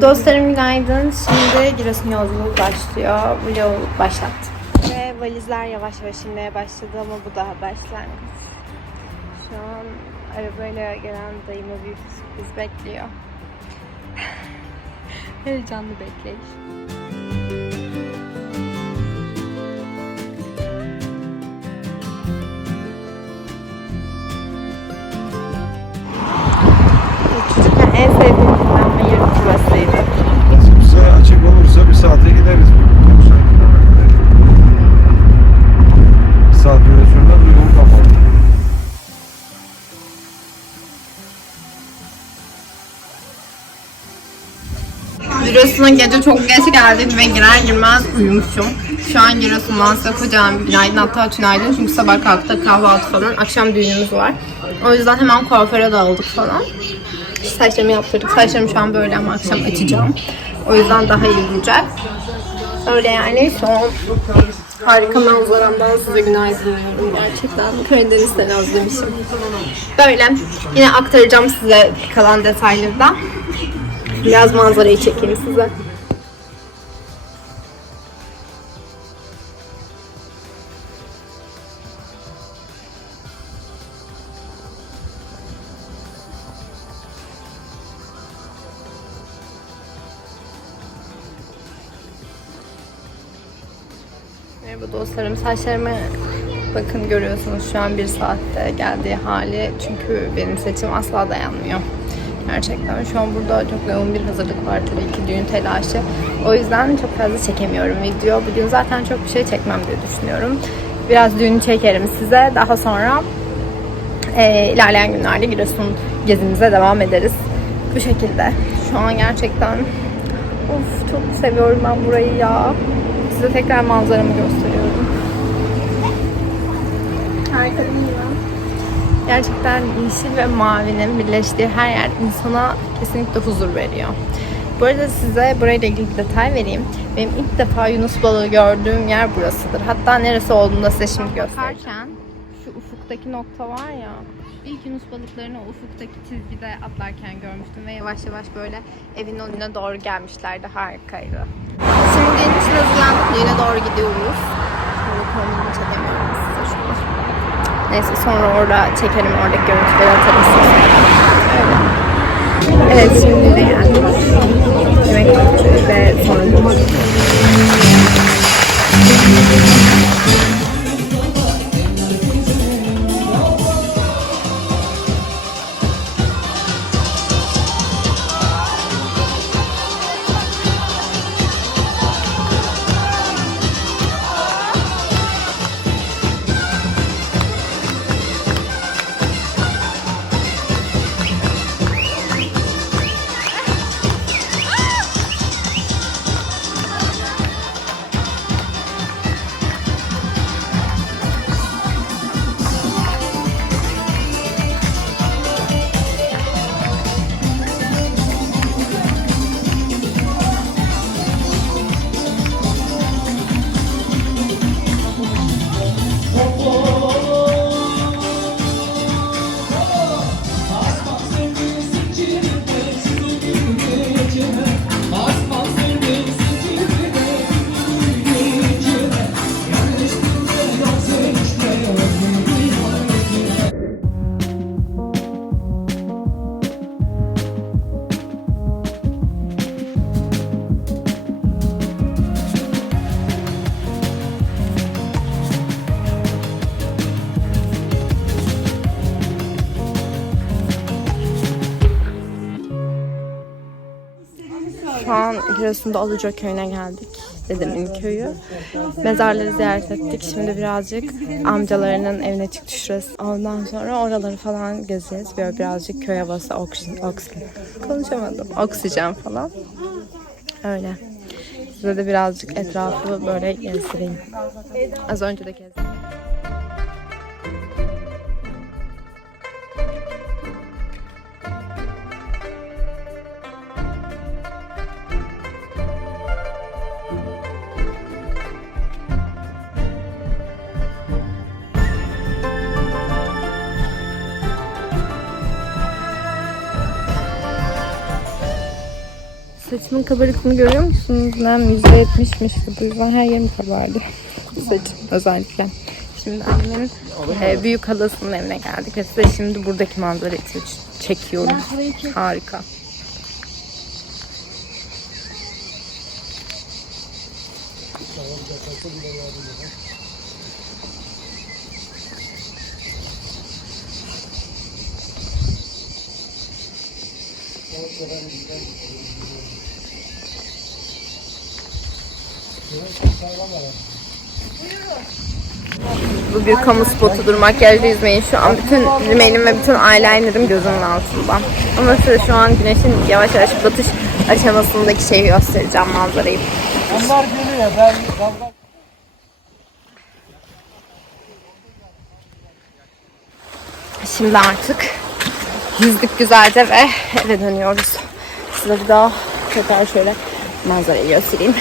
Dostlarım günaydın. Şimdi Giresun yolculuğu başlıyor. Vlogu başlattım. Ve valizler yavaş yavaş inmeye başladı ama bu daha başlangıç. Şu an arabayla gelen dayıma büyük sürpriz bekliyor. Heyecanlı bekleyiş. Çocukken en sevdiğim saate gideriz. 90 kilometre. Bir saat böyle sürmez yol kapalı. Giresun'a gece çok geç geldik ve girer girmez uyumuşum. Şu an Giresun'dan size kocaman bir günaydın hatta tünaydın çünkü sabah kalktık kahvaltı falan akşam düğünümüz var. O yüzden hemen kuaföre dağıldık falan. Saçlarımı yaptırdık. Saçlarım şu an böyle ama akşam açacağım. O yüzden daha iyi duracak. Öyle yani an harika manzaramdan size günaydın diyorum. Gerçekten Karadeniz'den özlemişim. Böyle yine aktaracağım size kalan detayları da. Biraz manzarayı çekeyim size. Dostlarım. Saçlarımı bakın görüyorsunuz şu an bir saatte geldiği hali. Çünkü benim saçım asla dayanmıyor. Gerçekten şu an burada çok yoğun bir hazırlık var tabii ki düğün telaşı. O yüzden çok fazla çekemiyorum video. Bugün zaten çok bir şey çekmem diye düşünüyorum. Biraz düğünü çekerim size. Daha sonra e, ilerleyen günlerde Giresun gezimize devam ederiz. Bu şekilde. Şu an gerçekten of çok seviyorum ben burayı ya. Size tekrar manzaramı gösteriyorum. Harika değil mi? Gerçekten yeşil ve mavinin birleştiği her yer insana kesinlikle huzur veriyor. Bu arada size burayla ilgili bir detay vereyim. Benim ilk defa Yunus balığı gördüğüm yer burasıdır. Hatta neresi olduğunu da size şimdi göstereceğim. Şu ufuktaki nokta var ya, ilk Yunus balıklarını ufuktaki çizgide atlarken görmüştüm ve yavaş yavaş böyle evin önüne doğru gelmişlerdi. Harikaydı. Şimdi için hazırlandık. Düğüne doğru gidiyoruz. Şimdi kombinimi çekemiyorum. Neyse sonra orada çekerim oradaki görüntüleri atarım size. Evet şimdi geldik. Yemek vakti ve sonra Giresun'da Aluca köyüne geldik. Dedemin köyü. Mezarları ziyaret ettik. Şimdi birazcık amcalarının evine çıktık şurası. Ondan sonra oraları falan gezeceğiz. Böyle birazcık köy havası, oksijen, oksijen. Konuşamadım. Oksijen falan. Öyle. Size de birazcık etrafı böyle gezdireyim. Az önce de gezdim. Saçımın kabarıklığını görüyor musunuz? Nem %70'miş. Bu yüzden her yerim kabardı. Saçım özellikle. Şimdi annemin e, büyük halasının evine geldik ve size şimdi buradaki manzarayı çekiyorum. Harika. Bu bir kamu spotudur. Makyajlı yüzmeyin. Şu an bütün rimelim ve bütün eyelinerım gözümün altında. Ama size şu an güneşin yavaş yavaş batış aşamasındaki şeyi göstereceğim manzarayı. Bunlar geliyor. Ben Şimdi artık yüzdük güzelce ve eve dönüyoruz. Size bir daha tekrar şöyle manzarayı göstereyim.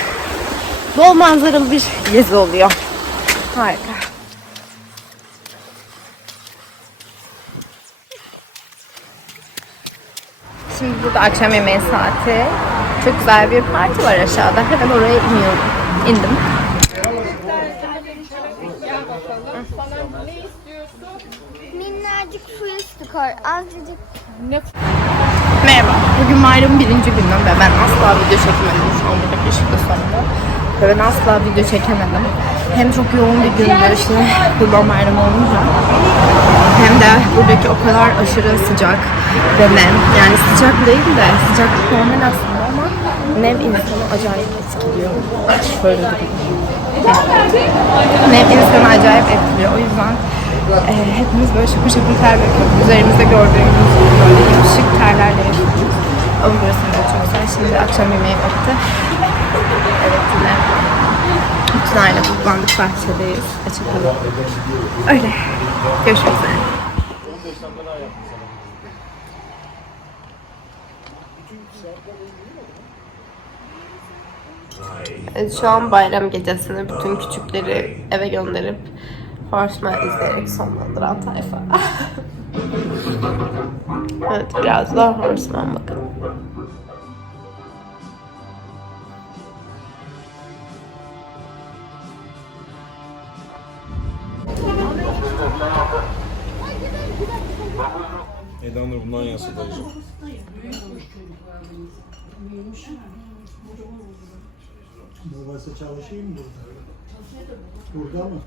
Bol manzaralı bir gezi oluyor. Harika. Şimdi burada akşam yemeği saati. Çok güzel bir parti var aşağıda. Hemen oraya iniyorum. İndim. Minnacık fıstık var. Azıcık Merhaba. Bugün bayramın birinci günü ve ben asla video çekemedim şu an buradaki ışıkta sonunda. Ve ben asla video çekemedim. Hem çok yoğun bir gündü işte kurban bayramı olunca. Hem de buradaki o kadar aşırı sıcak ve nem. Yani sıcak değil de sıcaklık normal aslında ama nem insanı acayip etkiliyor. Durayım. Nem insanı acayip etkiliyor. O yüzden e, hepimiz böyle şapır şapır ter döküyoruz. Üzerimizde gördüğümüz böyle yapışık terlerle yaşıyoruz. Ama burası da çok güzel. Şimdi akşam yemeği vakti. Aile toplandık bahçedeyiz. Açık hava. Öyle. Görüşmek üzere. Şu an bayram gecesini bütün küçükleri eve gönderip Horseman izleyerek sonlandıran tayfa. evet biraz daha Horseman bakın. Edanur bundan yansıtacağım. Babası çalışayım mı burada? Burada mı?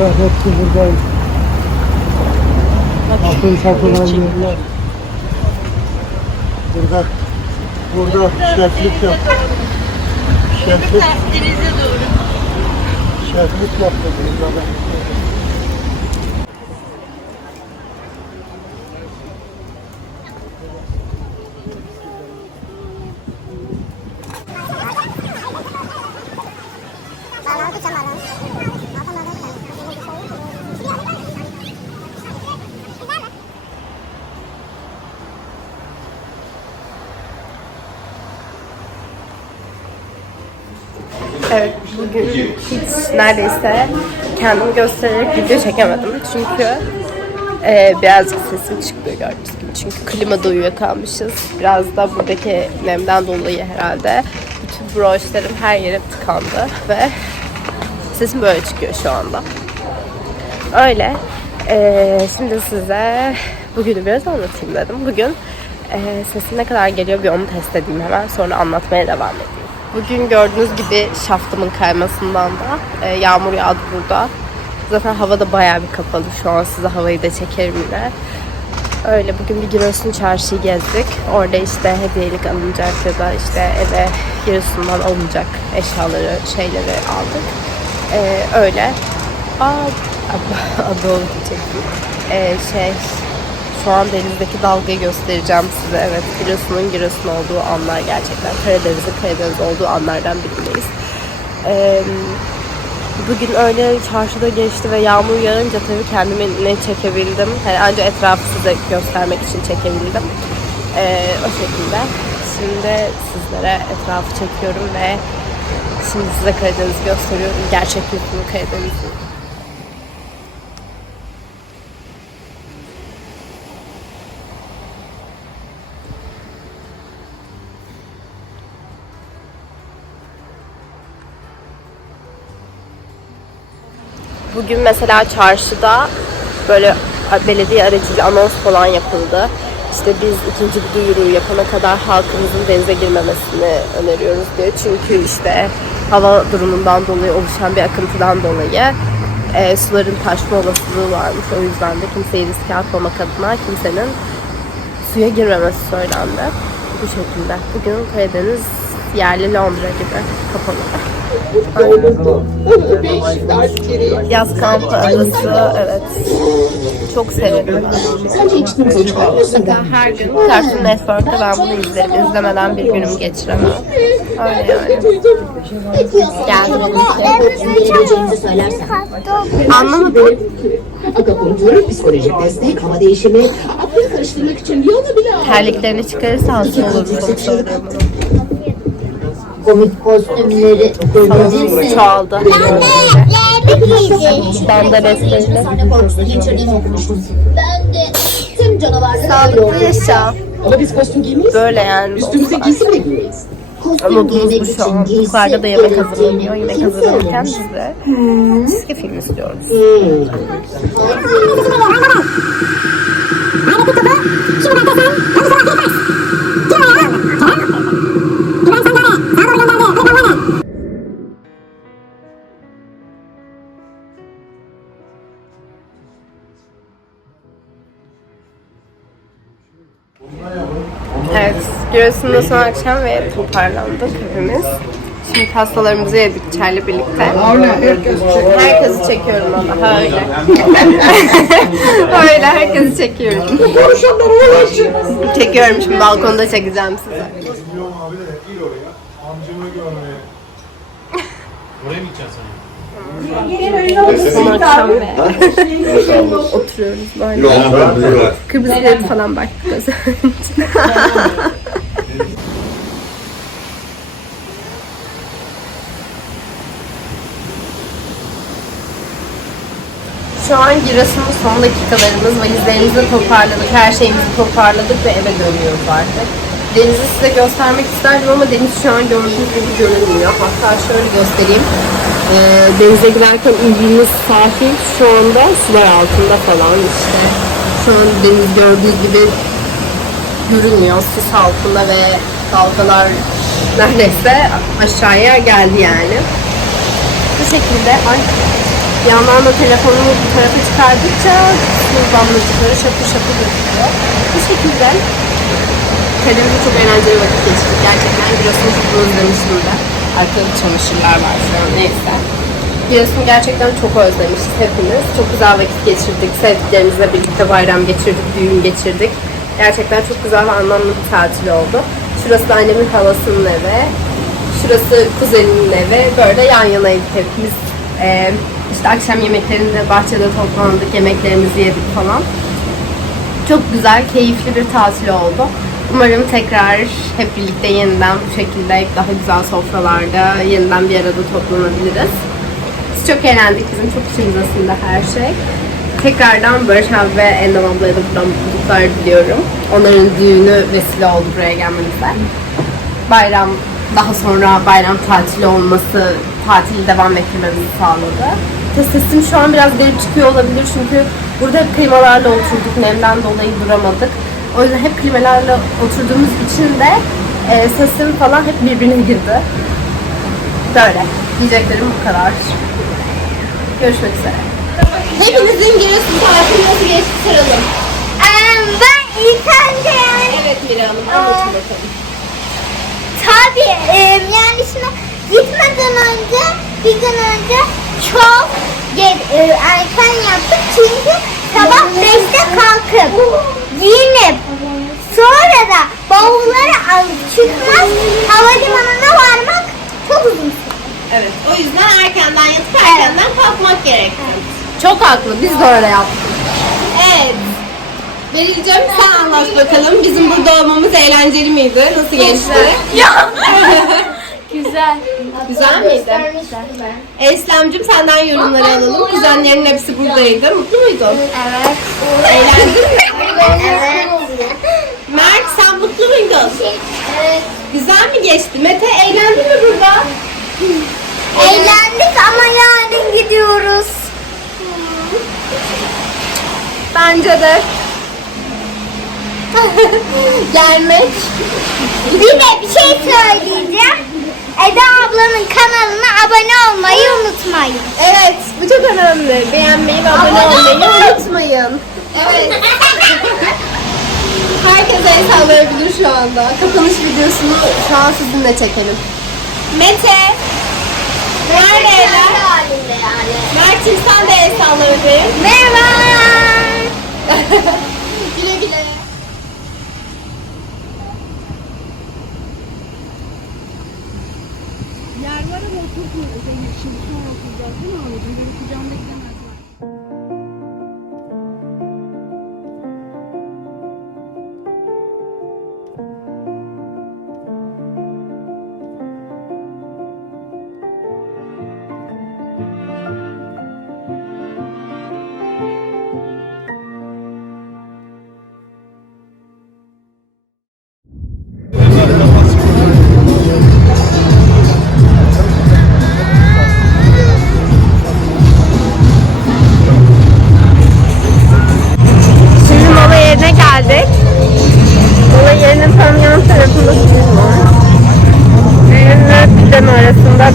Yalancılar hepsi buradayım. Akıl satılan yerler. Burada, burada şeflik yap. Şeflik. Şeflik yaptı burada. Evet, bugün hiç neredeyse kendimi göstererek video çekemedim. Çünkü e, birazcık sesim çıkmıyor gördüğünüz gibi. Çünkü klimada uyuyakalmışız. Biraz da buradaki nemden dolayı herhalde. Bütün broşlarım her yere tıkandı ve sesim böyle çıkıyor şu anda. Öyle. E, şimdi size bugünü biraz anlatayım dedim. Bugün e, sesim ne kadar geliyor bir onu test edeyim hemen. Sonra anlatmaya devam edeyim. Bugün gördüğünüz gibi şaftımın kaymasından da e, yağmur yağdı burada. Zaten hava da bayağı bir kapalı. Şu an size havayı da çekerim yine. Öyle bugün bir Giresun çarşıyı gezdik. Orada işte hediyelik alınacak ya da işte eve Giresun'dan alınacak eşyaları, şeyleri aldık. Ee, öyle. Aa, adı, adı oldu. Ee, şey, şu an denizdeki dalgayı göstereceğim size. Evet, Giresun'un Giresun olduğu anlar gerçekten. Karadeniz'in Karadeniz olduğu anlardan birindeyiz. Ee, Bugün öyle çarşıda geçti ve yağmur yağınca tabii kendimi ne çekebildim. Yani ancak etrafı size göstermek için çekebildim. Ee, o şekilde. Şimdi sizlere etrafı çekiyorum ve şimdi size Karadeniz'i gösteriyorum. Gerçek yüzünü Karadeniz'in. Bugün mesela çarşıda böyle belediye aracıyla anons falan yapıldı. İşte biz ikinci bir duyuru yapana kadar halkımızın denize girmemesini öneriyoruz diyor. Çünkü işte hava durumundan dolayı oluşan bir akıntıdan dolayı e, suların taşma olasılığı varmış. O yüzden de kimseyi riske atmamak adına kimsenin suya girmemesi söylendi. Bu şekilde. Bugün Karadeniz yerli Londra gibi kapalı. Yaz kampı adası evet. Çok severim. Mutlaka her gün Cartoon Network'ta ben bunu izlerim. İzlemeden bir günüm geçiremem. Öyle yani. Geldim. Anlamadım. Akupunktur, psikolojik destek, hava değişimi, karıştırmak için bile Terliklerini çıkarırsa hasta olur. Komik kostümleri, Salonumuz çoğaldı. Ben de besledim. Ben de tüm canavarları Sağlıklı yaşa. Ama biz kostüm giymeyiz. Böyle yani. Üstümüze giysi giyemeyiz. Kostüm Modumuz bu şu an. Yukarıda da yemek hazırlanıyor. Yemek hazırlanırken biz de çizgi film istiyoruz. Evet, Giresun'da son akşam ve toparlandık hepimiz. Şimdi pastalarımızı yedik çayla birlikte. Herkesi çekiyorum ama öyle. öyle herkesi çekiyorum. çekiyorum şimdi balkonda çekeceğim size. Oraya. Amcamı görmeye. Oraya mı gideceksin sen? Son akşam ve oturuyoruz böyle. Kıbrıs ileri falan baktık az önce. Şu an Giresun'un son dakikalarımız. Valizlerimizi toparladık, her şeyimizi toparladık ve eve dönüyoruz artık. Denizi size göstermek isterdim ama deniz şu an gördüğünüz gibi görünmüyor. Hatta şöyle göstereyim. Ee, denize girerken indiğimiz sahil şu anda sular altında falan işte. Şu an deniz gördüğünüz gibi görünmüyor. Sis altında ve dalgalar neredeyse aşağıya geldi yani. Bu şekilde ay bir yandan da telefonumu bu tarafa çıkardıkça su damlacıkları şapır şapır yapıyor. Bu şekilde Karadeniz'de çok eğlenceli vakit geçirdik. Gerçekten Giresun'u çok özlemişim de. Arkada çamaşırlar var şu an neyse. Giresun'u gerçekten çok özlemişiz hepimiz. Çok güzel vakit geçirdik. Sevdiklerimizle birlikte bayram geçirdik, düğün geçirdik. Gerçekten çok güzel ve anlamlı bir tatil oldu. Şurası annemin halasının evi. Şurası kuzenimin evi. Böyle yan yanaydık hepimiz. Ee, işte akşam yemeklerinde bahçede toplandık, yemeklerimizi yedik falan. Çok güzel, keyifli bir tatil oldu. Umarım tekrar hep birlikte yeniden bu şekilde daha güzel sofralarda yeniden bir arada toplanabiliriz. Biz çok eğlendik. Bizim çok içimize sindi her şey. Tekrardan Barış abi ve Endam ablaya da buradan mutluluklar diliyorum. Onların düğünü vesile oldu buraya gelmemize. Bayram, daha sonra bayram tatili olması, tatili devam ettirmemizi sağladı. Ses Sesim şu an biraz garip çıkıyor olabilir çünkü burada hep klimalarla oturduk, nemden dolayı duramadık. O yüzden hep klimalarla oturduğumuz için de e, sesim falan hep birbirine girdi. Böyle. Diyeceklerim bu kadar. Görüşmek üzere. Hepinizin Giresun tatili nasıl geçti soralım. ben ilk önce yani Evet Mira Hanım anlatın bakalım. tabii e, yani şimdi gitmeden önce bir gün önce çok ge- e, erken yaptık çünkü sabah 5'te kalkıp giyinip sonra da bavulları alıp çıkmak havalimanına varmak çok uzun sürdü. Evet. O yüzden erkenden yatıp erkenden kalkmak gerekti. Çok haklı. Biz de öyle yaptık. Evet. Beril'cim sen anlat bakalım. Bizim burada olmamız eğlenceli miydi? Nasıl geçti? Güzel. Güzel miydi? Eslem'cim senden yorumları alalım. Kuzenlerin hepsi buradaydı. Mutlu muydun? Evet. Eğlendin mi? Evet. Mert sen mutlu muydun? Evet. Güzel mi geçti? Mete eğlendin mi burada? Eğlendik ama yarın gidiyoruz. Bence de. Gelmek. Bir de bir şey söyleyeceğim. Eda ablanın kanalına abone olmayı unutmayın. Evet, bu çok önemli. Beğenmeyi ve abone olmayı unutmayın. Evet. Herkes el sallayabilir şu anda. Kapanış videosunu şu an sizinle çekelim. Mete. Neredeler? halinde yani. Mert'im sen de el salla bebeğim. Merhaba. güle güle. Şimdi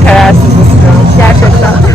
kararsızız. Gerçekten.